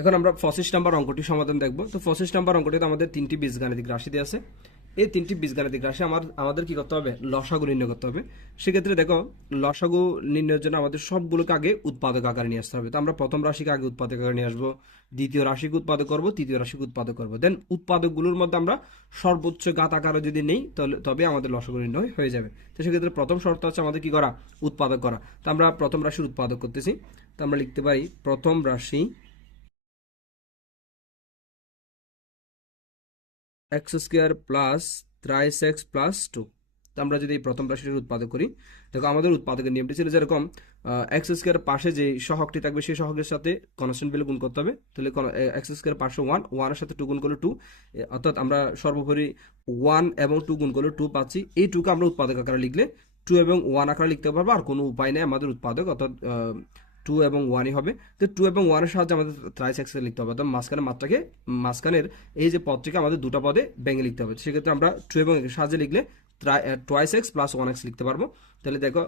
এখন আমরা পঁচিশ নাম্বার অঙ্কটি সমাধান দেখব। তো পঁচিশ নাম্বার অঙ্কটিতে আমাদের তিনটি বীজগাণিতিক রাশি দেওয়া আছে। এই তিনটি বীজগাণিতিক রাশি আমার, আমাদের কি করতে হবে? লসাগু নির্ণয় করতে হবে। সেক্ষেত্রে দেখো, লসাগু নির্ণয়ের জন্য আমাদের সবগুলোকে আগে উৎপাদক আকারে নিয়ে আসতে হবে। তো আমরা প্রথম রাশিকে আগে উৎপাদক আকারে নিয়ে আসব, দ্বিতীয় রাশিকে উৎপাদক করব, তৃতীয় রাশিকে উৎপাদক করব। দেন উৎপাদকগুলোর মধ্যে আমরা সর্বোচ্চ গাত আকারে যদি নেই, তাহলে, তবে আমাদের লসাগু নির্ণয় হয়ে যাবে। তো সেক্ষেত্রে প্রথম শর্ত হচ্ছে আমাদের কি করা? উৎপাদক করা। তো আমরা প্রথম রাশির উৎপাদক করতেছি। তো আমরা লিখতে পারি, প্রথম রাশি x square plus thrice x plus two. তো আমরা যদি প্রথম রাশিটির উৎপাদক করি, দেখো আমাদের উৎপাদকের নিয়মটি ছিল যেরকম এক্স স্কোয়ার পাশে যে সহগটি থাকবে সেই সহগের সাথে কনস্ট্যান্ট ভ্যালু গুণ করতে হবে। তাহলে এক্স স্কোয়ার পাশে ওয়ান ওয়ানের সাথে টু গুণ করলে টু অর্থাৎ আমরা সর্বোপরি ওয়ান এবং টু গুণ করলে টু পাচ্ছি। এই টুকে আমরা উৎপাদক আকারে লিখলে টু এবং ওয়ান আকারে লিখতে পারব, আর কোনো উপায় নেই আমাদের উৎপাদক। অর্থাৎ টু এবং ওয়ানই হবে। তো টু এবং ওয়ানের সাহায্যে আমাদের থ্রাইস এক্সে লিখতে হবে, অর্থাৎ মাঝখানে মাত্রাকে, মাঝখানের এই যে পদটিকে আমাদের দুটো পদে ভেঙে লিখতে হবে। সেক্ষেত্রে আমরা টু এবং এর সাহায্যে লিখলে twice x plus one x লিখতে পারব। তাহলে দেখো,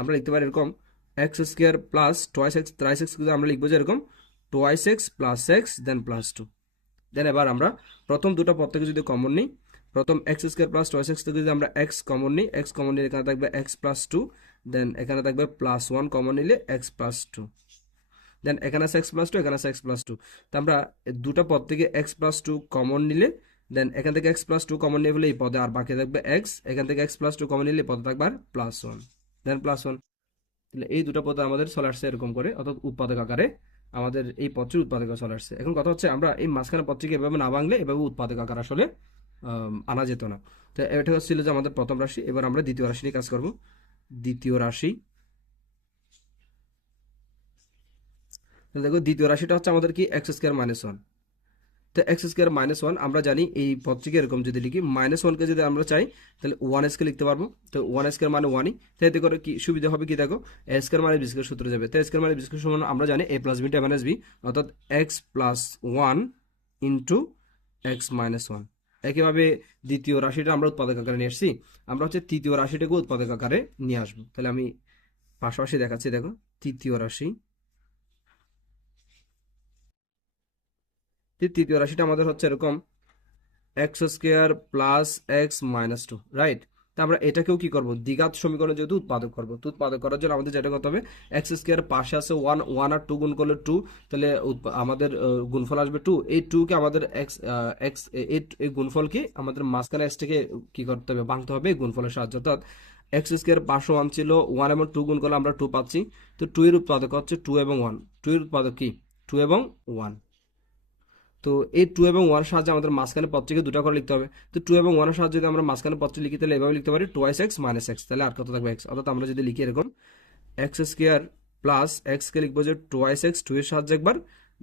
আমরা লিখতে পারি এরকম x square plus twice x thrice x আমরা লিখব যে এরকম twice x plus x then plus two then এবার আমরা প্রথম দুটো পদ থেকে যদি কমন নিই, প্রথম x square plus twice x থেকে যদি আমরা এক্স কমন নিই এক্স কমন নিলে এখানে থাকবে এক্স প্লাস টু দেন এখানে থাকবে প্লাস ওয়ান কমন নিলে এক্স প্লাস টু দেন এখানে আছে এক্স প্লাস টু এখানে আছে এক্স প্লাস টু তো আমরা দুটো পদ থেকে এক্স প্লাস টু কমন নিলে দেন এখান থেকে এক্স প্লাস টু কমন নিয়ে ফেলে এই পদে আর বাকি থাকবে এক্স এখান থেকে এক্স প্লাস টু কমন নিলে পদে থাকবে আর plus one then plus one তাহলে এই দুটো পদ আমাদের চলে আসছে এরকম করে, অর্থাৎ উৎপাদক আকারে আমাদের এই পদটির উৎপাদক চলে আসছে এখন কথা হচ্ছে আমরা এই মাঝখানে পদটিকে এভাবে না ভাঙলে এভাবে উৎপাদক আকার আসলে আনা যেত না। তো এটা হচ্ছিল যে আমাদের প্রথম রাশি, এবার আমরা দ্বিতীয় রাশি নিয়ে কাজ করব। দ্বিতীয় রাশি। দেখো, দ্বিতীয় রাশিটা হচ্ছে আমাদের কি? এক্স স্কোয়ার মাইনাস ওয়ান তো এক্স স্কোয়ার মাইনাস ওয়ান আমরা জানি এই পদটিকে এরকম যদি লিখি মাইনাস ওয়ানকে যদি আমরা চাই, তাহলে ওয়ান এসকে লিখতে পারব। তো ওয়ান স্কোয়ার মানে ওয়ানই তো এতে করে কি সুবিধা হবে কি দেখো? এ স্কোয়ার মানে বি স্কোয়ার সূত্র যাবে। তো স্কোয়ার মানে বি স্কোয়ার সমান আমরা জানি এ প্লাস বি টা মাইনাস বি অর্থাৎ x plus one into x minus one একইভাবে দ্বিতীয় রাশিটা আমরা উৎপাদক আকারে নিয়ে আসছি। আমরা হচ্ছে তৃতীয় রাশিটাকে উৎপাদক আকারে নিয়ে আসব। তাহলে আমি পাশাপাশি দেখাচ্ছি, দেখো, তৃতীয় রাশি। তৃতীয় রাশিটা আমাদের হচ্ছে এরকম x square plus x minus two right তা আমরা এটাকেও কি করব? দ্বিঘাত সমীকরণ যেহেতু উৎপাদক করব। তো উৎপাদক করার জন্য আমাদের যেটা করতে হবে এক্স স্কোয়ার পাশে আছে ওয়ান ওয়ান আর টু গুণ করলে টু তাহলে আমাদের গুণফল আসবে টু এই টু কে আমাদের এক্স এক্স এই গুণফলকে আমাদের মাঝখানে এক্স থেকে কি করতে হবে? ভাঙতে হবে গুণফলের সাহায্যে। অর্থাৎ এক্স স্কোয়ার পাঁচশো ওয়ান ছিল ওয়ান এবং টু গুণ করলে আমরা টু পাচ্ছি। তো টু এর উৎপাদক হচ্ছে টু এবং ওয়ান টু এর উৎপাদক কি? টু এবং ওয়ান তো এই টু এবং ওয়ানের সাহায্যে আমাদের মাঝখানে পদটিকে দুটো করে লিখতে হবে। তো টু এবং ওয়ানের সাহায্যে যদি আমরা মাঝখানে পত্র লিখি, তাহলে এভাবে লিখতে পারি টোয়াইস এক্স মাইনাস এক্স তাহলে আর কত থাকবে এক্স অর্থাৎ আমরা যদি লিখি এরকম এক্স স্কোয়ার প্লাস এক্সকে লিখব যে টোয়াইস এক্স টু এর সাহায্যে একবার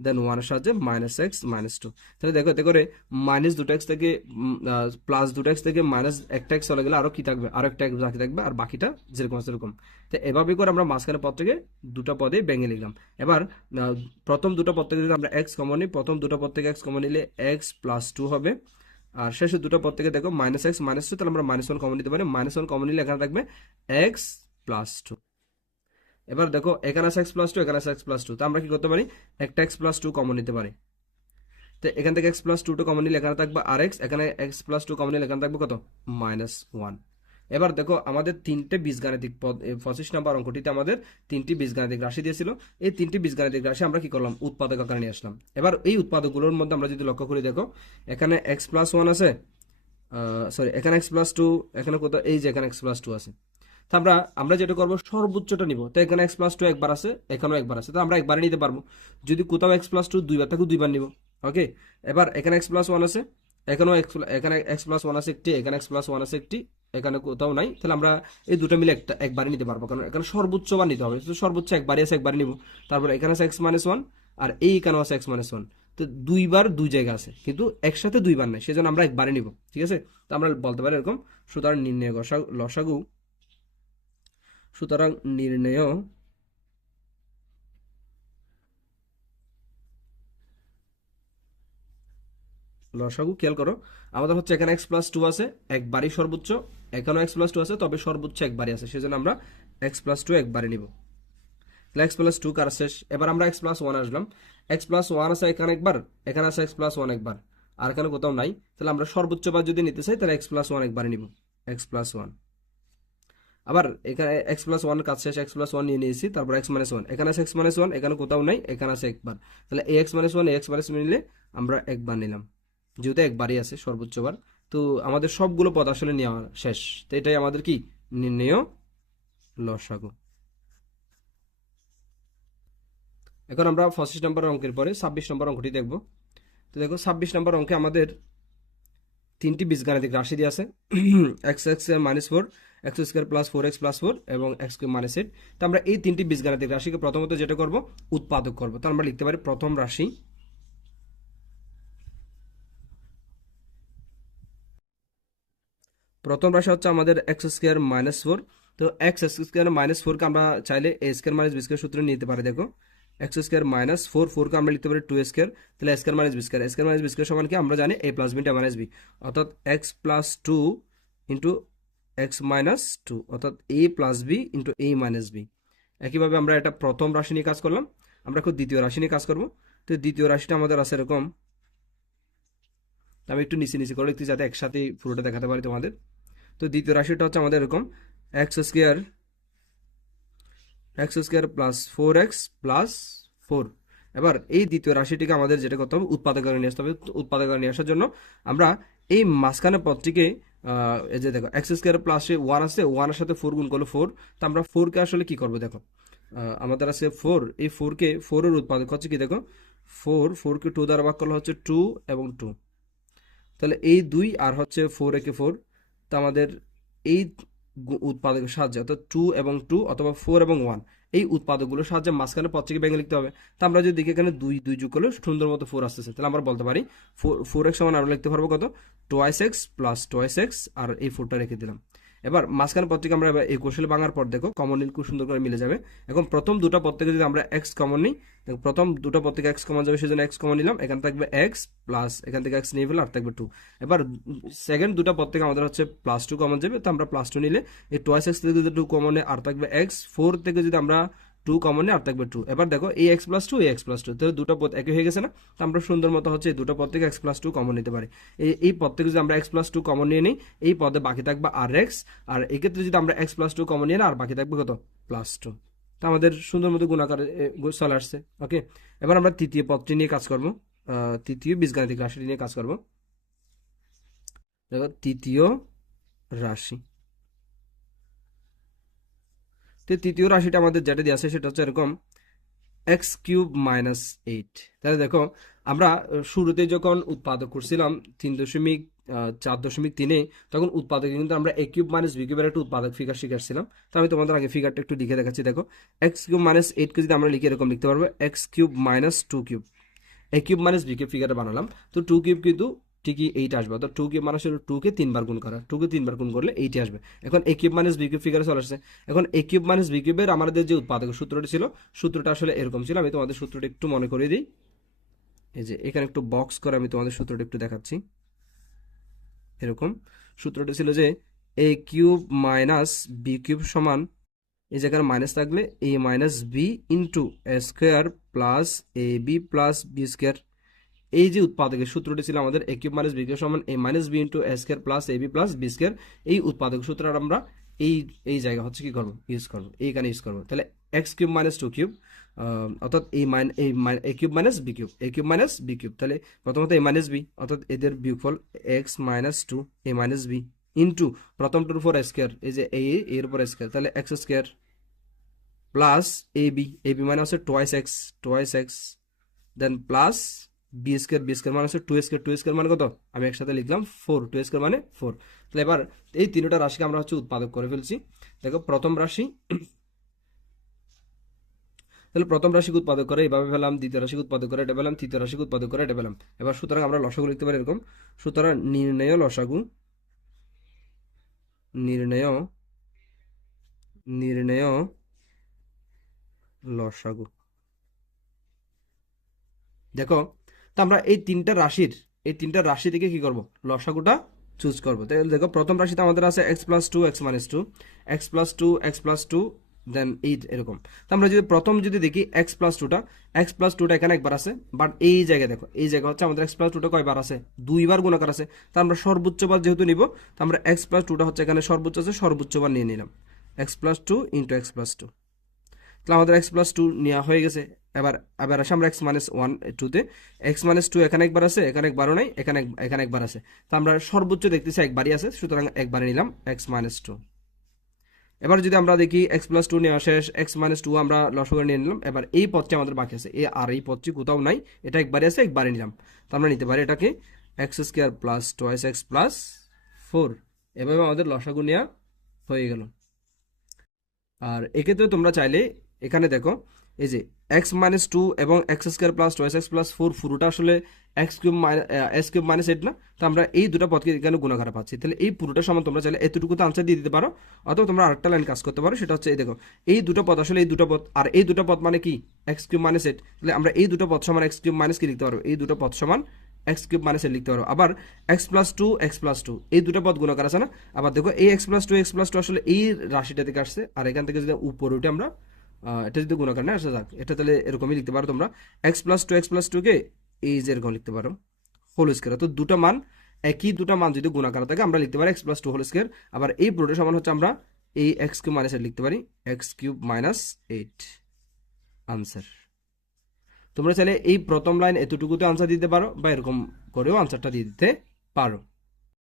দেন ওয়ানের সাহায্যে মাইনাস এক্স মাইনাস টু তাহলে দেখো, এতে করে মাইনাস দুটো এক্স থেকে প্লাস দুটো এক্স থেকে মাইনাস একটা এক্স চলে গেলে আরও কি থাকবে? আরও একটা এক্স বাকি থাকবে, আর বাকিটা যেরকম সেরকম। তো এভাবে করে আমরা মাঝখানে থেকে দুটো পদে ভেঙে লিখলাম এবার প্রথম দুটো পদ থেকে যদি আমরা এক্স কমন নিই, প্রথম দুটো পদ থেকে এক্স কমন নিলে এক্স প্লাস টু হবে। আর শেষে দুটো পদ থেকে দেখো মাইনাস এক্স মাইনাস টু তাহলে আমরা মাইনাস ওয়ান কমন নিতে পারি। মাইনাস ওয়ান কমন নিলে এখানে থাকবে এক্স প্লাস টু এবার দেখো, এখানে আছে এক্স প্লাস টু এখানে আছে এক্স প্লাস টু তো আমরা কি করতে পারি? একটা এক্স প্লাস টু কমন নিতে পারি। তো এখান থেকে এক্স প্লাস টুটা কমন নিলে এখানে থাকবে আর এক্স এখানে এক্স প্লাস টু কমন নিলে এখানে থাকবে কত? মাইনাস ওয়ান এবার দেখো, আমাদের তিনটে বীজগাণিতিক পদ পঁচিশ নম্বর অঙ্কটিতে আমাদের তিনটি বীজগাণিতিক রাশি দিয়েছিল। এই তিনটি বীজগাণিতিক রাশি আমরা কি করলাম? উৎপাদক আকারে নিয়ে আসলাম। এবার এই উৎপাদকগুলোর মধ্যে আমরা যদি লক্ষ্য করি, দেখো, এখানে এক্স প্লাস ওয়ান আছে সরি এখানে এক্স প্লাস টু এখানে কোথাও, এই যে এখানে এক্স প্লাস টু আছে। তো আমরা আমরা যেটা করব, সর্বোচ্চটা নিব। তো এখানে এক্স প্লাস টু একবার আছে, এখানেও একবার আছে, তো আমরা একবারে নিতে পারব। যদি কোথাও এক্স প্লাস টু দুইবার থাকে দুইবার নিব ওকে এবার এখানে এক্স প্লাস ওয়ান আছে, এখানেও এক্স এখানে এক্স প্লাস ওয়ান আছে একটি, এখানে এক্স প্লাস ওয়ান আছে একটি, এখানে কোথাও নাই। তাহলে আমরা এই দুটো মিলে একটা, একবারই নিতে পারব, কারণ এখানে সর্বোচ্চ বার নিতে হবে। তো সর্বোচ্চ একবারই আছে, একবারই নিব। তারপর এখানে আছে এক্স মাইনাস ওয়ান আর এই এখানে আছে এক্স মাইনাস ওয়ান তো দুইবার দুই জায়গা আছে, কিন্তু একসাথে দুইবার নাই, সেজন্য আমরা একবারে নিব, ঠিক আছে? তো আমরা বলতে পারি এরকম, সুতরাং নির্ণয় লসাগু সুতরাং নির্ণয় লসাগু, খেয়াল করো। আমাদের হচ্ছে এখানে এক্স প্লাস টু আছে, একবারই সর্বোচ্চ। এখানেও এক্স প্লাস টু আছে, তবে সর্বোচ্চ একবারই আছে, সেজন্য আমরা এক্স প্লাস টু একবারে নিব। তাহলে এক্স প্লাস টু কার শেষ? এবার আমরা এক্স প্লাস ওয়ান আসলাম। এক্স প্লাস ওয়ান আছে এখানে একবার, এখানে আছে এক্স প্লাস ওয়ান একবার, আর এখানে কোথাও নাই। তাহলে আমরা সর্বোচ্চ বার যদি নিতে চাই, তাহলে এক্স প্লাস ওয়ান একবারে নিব। এক্স প্লাস ওয়ান আবার এখানে এক্স প্লাস ওয়ান কাজ শেষ এক্স প্লাস ওয়ান নিয়ে নিয়েছি, তারপর এক্স মাইনাস ওয়ান এখানে আছে এক্স মাইনাস ওয়ান এখানে কোথাও নাই, এখানে আছে একবার। তাহলে A x minus one x minus নিলে আমরা একবার নিলাম। যেহেতু একবারই আছে সর্বোচ্চ বার, তো আমাদের সবগুলো পদ আসলে নেওয়া শেষ। তো এটাই আমাদের কি? নির্ণয় লসাগু। এখন আমরা পঁচিশ নম্বর অঙ্কের পরে ছাব্বিশ নম্বর অঙ্কটি দেখব। তো দেখো, ছাব্বিশ নম্বর অঙ্কে আমাদের তিনটি বীজগাণিতিক রাশি দিয়ে আছে। X x minus four x square plus four x plus four এবং এক্স কিউব মাইনাস এইট তো আমরা এই তিনটি বীজগাণিতিক রাশিকে প্রথমত যেটা করব, উৎপাদক করব। তো আমরা লিখতে পারি প্রথম রাশি। প্রথম রাশি হচ্ছে আমাদের এক্স স্কোয়ার মাইনাস ফোর তো এক্স স্কোয়ার মাইনাস ফোরকে আমরা চাইলে A square minus B square সূত্রে নিতে পারি, দেখো। এক্স স্কোয়ার মাইনাস ফোর ফোরকে আমরা লিখতে পারি টু স্কোয়ার তাহলে square minus B square square minus B square সমান কি আমরা জানি? এ প্লাস বিটা মাইনাস বি অর্থাৎ x plus two into x minus two অর্থাৎ A plus B into A minus B একইভাবে আমরা এটা প্রথম রাশি নিয়ে কাজ করলাম, আমরা এখন দ্বিতীয় রাশি নিয়ে কাজ করব। তো দ্বিতীয় রাশিটা আমাদের আছে এরকম, আমি একটু নিচে নিচে করে লিখতে যাতে একসাথে পুরোটা দেখাতে পারি তোমাদের। তো দ্বিতীয় রাশিটা হচ্ছে আমাদের এরকম x square x square plus four x plus four এবার এই দ্বিতীয় রাশিটিকে আমাদের যেটা করতে হবে উৎপাদকারে নিয়ে আসতে হবে। উৎপাদকারে নিয়ে আসার জন্য আমরা এই মাঝখানে পদটিকে আহ, এই যে দেখো এক্স স্কোয়ার প্লাসে ওয়ান আছে ওয়ানের সাথে ফোর গুণ করল ফোর তো আমরা ফোরকে আসলে কি করব দেখো আমাদের আছে ফোর এই ফোরকে ফোরের উৎপাদক হচ্ছে কি দেখো ফোর ফোরকে টু দ্বারা ভাগ করলে হচ্ছে টু এবং টু তাহলে এই দুই আর হচ্ছে ফোর একে ফোর তো আমাদের এই উৎপাদকের সাহায্যে, অর্থাৎ টু এবং টু অথবা ফোর এবং ওয়ান এই উৎপাদকগুলোর সাহায্যে মাঝখানে পদ থেকে ভেঙে লিখতে হবে। তা আমরা যদি দেখি এখানে দুই দুই যুগ করলে সুন্দর মতো ফোর আসতেছে। তাহলে আমরা বলতে পারি ফোর ফোর এক্স সমান আমরা লিখতে পারব কত? Twice x plus twice x আর এই ফোরটা রেখে দিলাম। এবার মাঝখানে পদ থেকে আমরা এই কৌশলে ভাঙার পর দেখো কমন নিল খুব সুন্দর করে মিলে যাবে। এখন প্রথম দুটো পদ থেকে যদি আমরা এক্স কমন নিই প্রথম দুটো পদ থেকে এক্স কমন যাবে, সেজন্য এক্স কমন নিলাম। এখানে থাকবে এক্স প্লাস এখান থেকে এক্স নিয়ে ফেলে আর থাকবে টু এবার সেকেন্ড দুটো পদ থেকে আমাদের হচ্ছে প্লাস টু কমন যাবে, তো আমরা প্লাস টু নিলে এই টোয়াইস এক্স থেকে যদি টু কমন আর থাকবে এক্স ফোর থেকে যদি আমরা টু কমন আর থাকবে টু এবার দেখো এই এক্স প্লাস টু এই এক্স প্লাস টু তাহলে দুটো পদ একই হয়ে গেছে না? তো আমরা সুন্দর মতো হচ্ছে এই দুটো পদ থেকে এক্স প্লাস টু কমন নিতে পারি। এই এই পদ থেকে যদি আমরা এক্স প্লাস টু কমন নিয়ে নিই, এই পদে বাকি থাকবে আর এক্স আর এক্ষেত্রে যদি আমরা এক্স প্লাস টু কমন নিয়ে আর বাকি থাকবে কত? প্লাস টু তো আমাদের সুন্দর মতো গুণাকারে চলে আসছে। ওকে এবার আমরা তৃতীয় পদটি নিয়ে কাজ করব। তৃতীয় বীজগাণিতিক রাশিটি নিয়ে কাজ করব। দেখো, তৃতীয় রাশি। তো তৃতীয় রাশিটা আমাদের যেটা দিয়ে আছে সেটা হচ্ছে এরকম এক্স কিউব মাইনাস এইট তাহলে দেখো, আমরা শুরুতে যখন উৎপাদক করছিলাম তিন দশমিক চার দশমিক তিনে, তখন উৎপাদকে কিন্তু আমরা এ কিউব মাইনাস বি কিউবের একটা উৎপাদক ফিগার শিখাচ্ছিলাম। তো আমি তোমাদের আগে ফিগারটা একটু লিখে দেখাচ্ছি। দেখো এক্স কিউব মাইনাস এইটকে যদি আমরা লিখে এরকম লিখতে পারব X cube minus two cube A cube minus B cube ফিগারটা বানালাম। তো টু কিউব কিন্তু ঠিকই এইট আসবে। অর্থাৎ টু কিউব মাইনাস টু কে তিনবার গুণ করা। টু কে তিনবার গুণ করলে এইটই আসবে। এখন A cube minus B cube ফিগারে চলে আসছে। এখন এ কিউব মাইনাস বি কিউবের আমাদের যে উৎপাদক সূত্রটি ছিল, সূত্রটা আসলে এরকম ছিল। আমি তোমাদের সূত্রটা একটু মনে করিয়ে দিই। এই যে এখানে একটু বক্স করে আমি তোমাদের সূত্রটা একটু দেখাচ্ছি। এরকম। সূত্রটা ছিল যে A cube minus B cube সমান এই জায়গায় মাইনাস থাকলে A minus B into A square plus A B plus B square এই যে উৎপাদকের সূত্রটি ছিল আমাদের A cube minus B cube সমান A minus B into A square plus A B plus B square এই উৎপাদক সূত্রটা আমরা এই এই জায়গা হচ্ছে কি করব? ইউজ করব। এইখানে ইউজ করব। তাহলে X cube minus two cube অর্থাৎ এই মাইন এই A cube minus B cube A cube minus B cube. তাহলে প্রথমত এ মাইনাস বি অর্থাৎ এদের বিয়োগফল X minus two A minus B into প্রথম টুর উপর স্কোয়ার এই যে এ এর উপর স্কোয়ার তাহলে X square plus A B A B মানে হচ্ছে twice X twice X then plus B square B square মানে হচ্ছে টু স্কোয়ার টু স্কোয়ার মানে কত? আমি একসাথে লিখলাম ফোর টু স্কোয়ার মানে ফোর তাহলে এবার এই তিনটা রাশিকে আমরা হচ্ছে উৎপাদক করে ফেলছি। দেখো, প্রথম রাশি, তাহলে প্রথম রাশিকে উৎপাদক করে এইভাবে পেলাম দ্বিতীয় রাশিকে উৎপাদক করে এটা পেলাম তৃতীয় রাশিকে উৎপাদক করে এটা পেলাম এবার সুতরাং আমরা লসাগু লিখতে পারি এরকম। সুতরাং নির্ণয় লসাগু, নির্ণয় নির্ণয় লসাগু। দেখো আমরা এই তিনটা রাশির এই তিনটা রাশি থেকে কি করব লসাগুটা চুজ করব তাহলে দেখো প্রথম রাশিতে আমাদের আছে X plus two X minus two X plus two X plus two then eight এরকম তো আমরা যদি প্রথম যদি দেখি এক্স প্লাস টুটা এক্স প্লাস টুটা এখানে একবার আছে বাট এই জায়গায় দেখো এই জায়গা হচ্ছে আমাদের এক্স প্লাস টুটা কয়বার আছে দুইবার গুণাকার আছে তো আমরা সর্বোচ্চ বার যেহেতু নিব তো আমরা এক্স প্লাস টুটা হচ্ছে এখানে সর্বোচ্চ আছে সর্বোচ্চ বার নিয়ে নিলাম X plus two into X plus two তাহলে আমাদের এক্স প্লাস টু নেওয়া হয়ে গেছে এবার এবার আসে আমরা এক্স মাইনাস ওয়ান টুতে এক্স মাইনাস টু এখানে একবার আছে, এখানে একবারও নাই, এখানে এখানে একবার আছে। তো আমরা সর্বোচ্চ দেখতেছি একবারই আছে, সুতরাং একবারে নিলাম এক্স মাইনাস টু এবার যদি আমরা দেখি এক্স প্লাস টু নেওয়া শেষ এক্স মাইনাস টু আমরা লসগড় নিয়ে নিলাম। এবার এই পদটি আমাদের বাকি আছে, এ আর এই পদটি কোথাও নাই, এটা একবারে আছে একবারে নিলাম। তো আমরা নিতে পারি এটাকে X square plus twice X plus four এভাবে আমাদের লসাগু নেওয়া হয়ে গেল। আর এক্ষেত্রে তোমরা চাইলে, এখানে দেখো এই যে এক্স মাইনাস টু এবং X square plus twice X plus four পুরোটা আসলে X cube X cube minus eight না? তো আমরা এই দুটো পদকে এখানে গুণাকারে পাচ্ছি। তাহলে এই পুরোটা সমান তোমরা চাইলে এতটুকু তো আনসার দিয়ে দিতে পারো, অথবা তোমরা আরেকটা লাইন কাজ করতে পারো, সেটা হচ্ছে এই দেখো, এই দুটো পদ আসলে এই দুটো পদ, আর এই দুটো পদ মানে কি? এক্স কিউব মাইনাস এইট তাহলে আমরা এই দুটো পদ সমান এক্স কিউব মাইনাস কি লিখতে পারব? এই দুটো পদ সমান এক্স কিউব মাইনাস লিখতে পারো আবার X plus two X plus two এই দুটো পদ গুণাকার আছে না? আবার দেখো এই X plus two X plus two আসলে এই রাশিটা থেকে আসছে, আর এখান থেকে যদি উপরে উঠে আমরা এটা যদি গুণাকার না আসা যাক, এটা তাহলে এরকমই লিখতে পারো তোমরা। X plus two X plus টুকে এই যে এরকম লিখতে পারো হোল স্কোয়ার তো দুটো মান, একই দুটো মান যদি গুণাকার থাকে, আমরা লিখতে পারি X plus two whole square আবার এই পুরোটা সমান হচ্ছে আমরা এই এক্স কিউব মাইনাস এইট লিখতে পারি X cube minus eight answer তোমরা চাইলে এই প্রথম লাইন এতটুকুতে আনসার দিতে পারো বা এরকম করেও আনসারটা দিয়ে দিতে পারো।